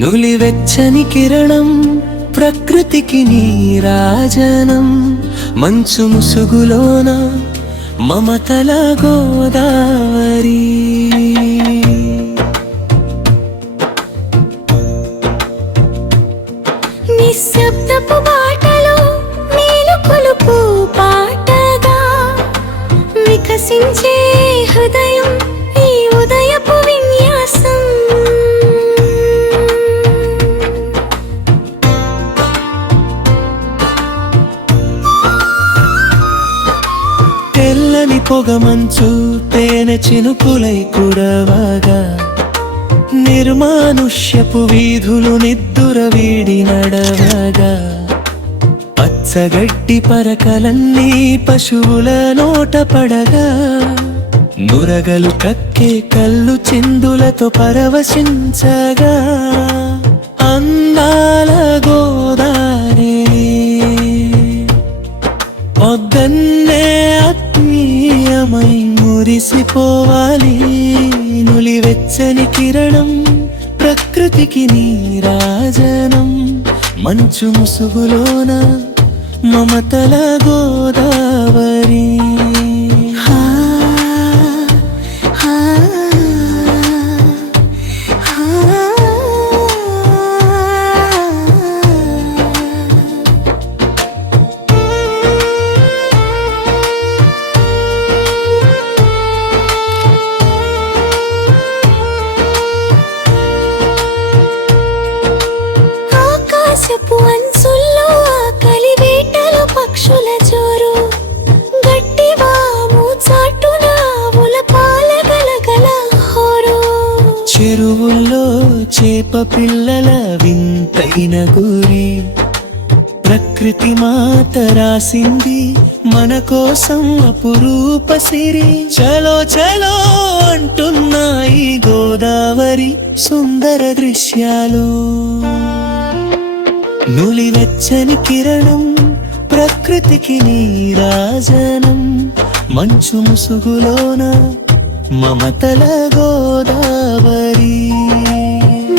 నులివెచ్చని కిరణం ప్రకృతికి నీరాజనం మంచు ముసుగులోన మమతల గోదావరి నిశ్శబ్దపు బాటలో మేలుకొలుపు పాటగా వికసించే హృదయం ఈ ఉదయపు విన్యాసం. తెల్లని పొగమంచు తేనె చినుకులై కురవగా నిర్మానుష్యపు వీధులు నిద్దుర వీడి నడవగా పచ్చగడ్డి పరకలన్నీ పశువుల నోట పడగా నురగలు కక్కే కళ్ళు చిందులతో పరవశించగా అందాల గోదావరి పొద్దన్నే ఆత్మీయమై మురిసిపోవాలి. నులివెచ్చని కిరణం ప్రకృతికి నీరాజనం మంచు ముసుగులోన మమతల గోదావరి. ఆకాశపు అంచుల్లో కలివేటలు పక్షుల జోరు గట్టివాము చాటున ఉలపాల గలగల హోరు. చెరువుల్లో చేప పిల్లల వింతైన గురి ప్రకృతి మాత రాసింది మన కోసం అపురూప సిరి. చలో చలో అంటున్నాయి గోదావరి సుందర దృశ్యాలు. నులివెచ్చని కిరణం ప్రకృతికి నీరాజనం మంచు ముసుగులోన మమతల గోదావరి.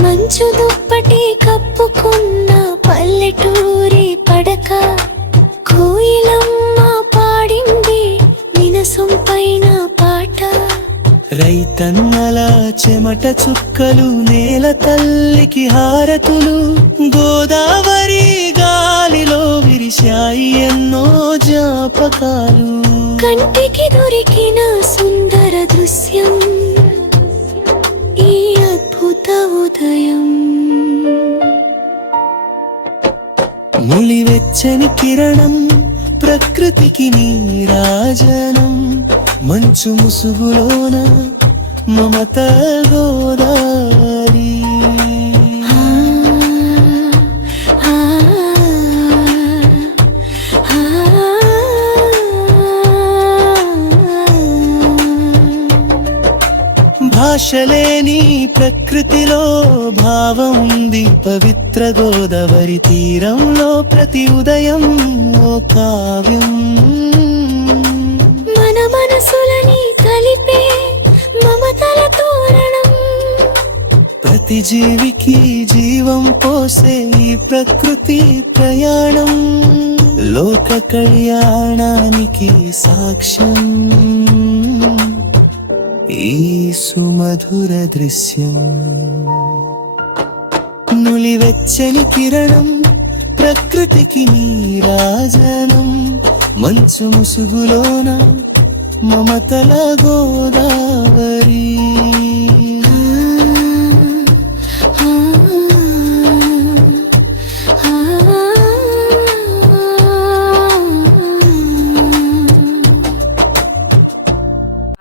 మంచు దుప్పటి కప్పుకున్న పల్లెటూరి పడక కోయిలమ్మ పాడింది వినసం పైన పాట. రైతన్నల చెమట చుక్కలు నేల తల్లికి హారతులు గోదావరి గాలిలో విరిశాయి ఎన్నో జ్ఞాపకాలు. కంటికి దొరికిన సుందర దృశ్యం ఈ అద్భుత ఉదయం. నులివెచ్చని కిరణం ప్రకృతికి నీరాజనం మంచు ముసుగులోన మమత గోదావరి. భాషలేని ప్రకృతిలో భావం ఉంది పవిత్ర గోదావరి తీరంలో ప్రతి ఉదయం ఓ కావ్యం. మన మనసులని కలిపే మమతల తోరణం ప్రతి జీవికి జీవం పోసే ఈ ప్రకృతి ప్రయాణం లోక కళ్యాణానికి సాక్ష్యం ఈ సుమధుర దృశ్యం. నులివెచ్చని కిరణం ప్రకృతికి నీరాజనం మంచు ముసుగులోన మమతల గోదావరి.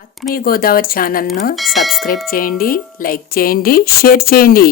ఆత్మీయ గోదావరి ఛానల్ను సబ్స్క్రైబ్ చేయండి, లైక్ చేయండి, షేర్ చేయండి.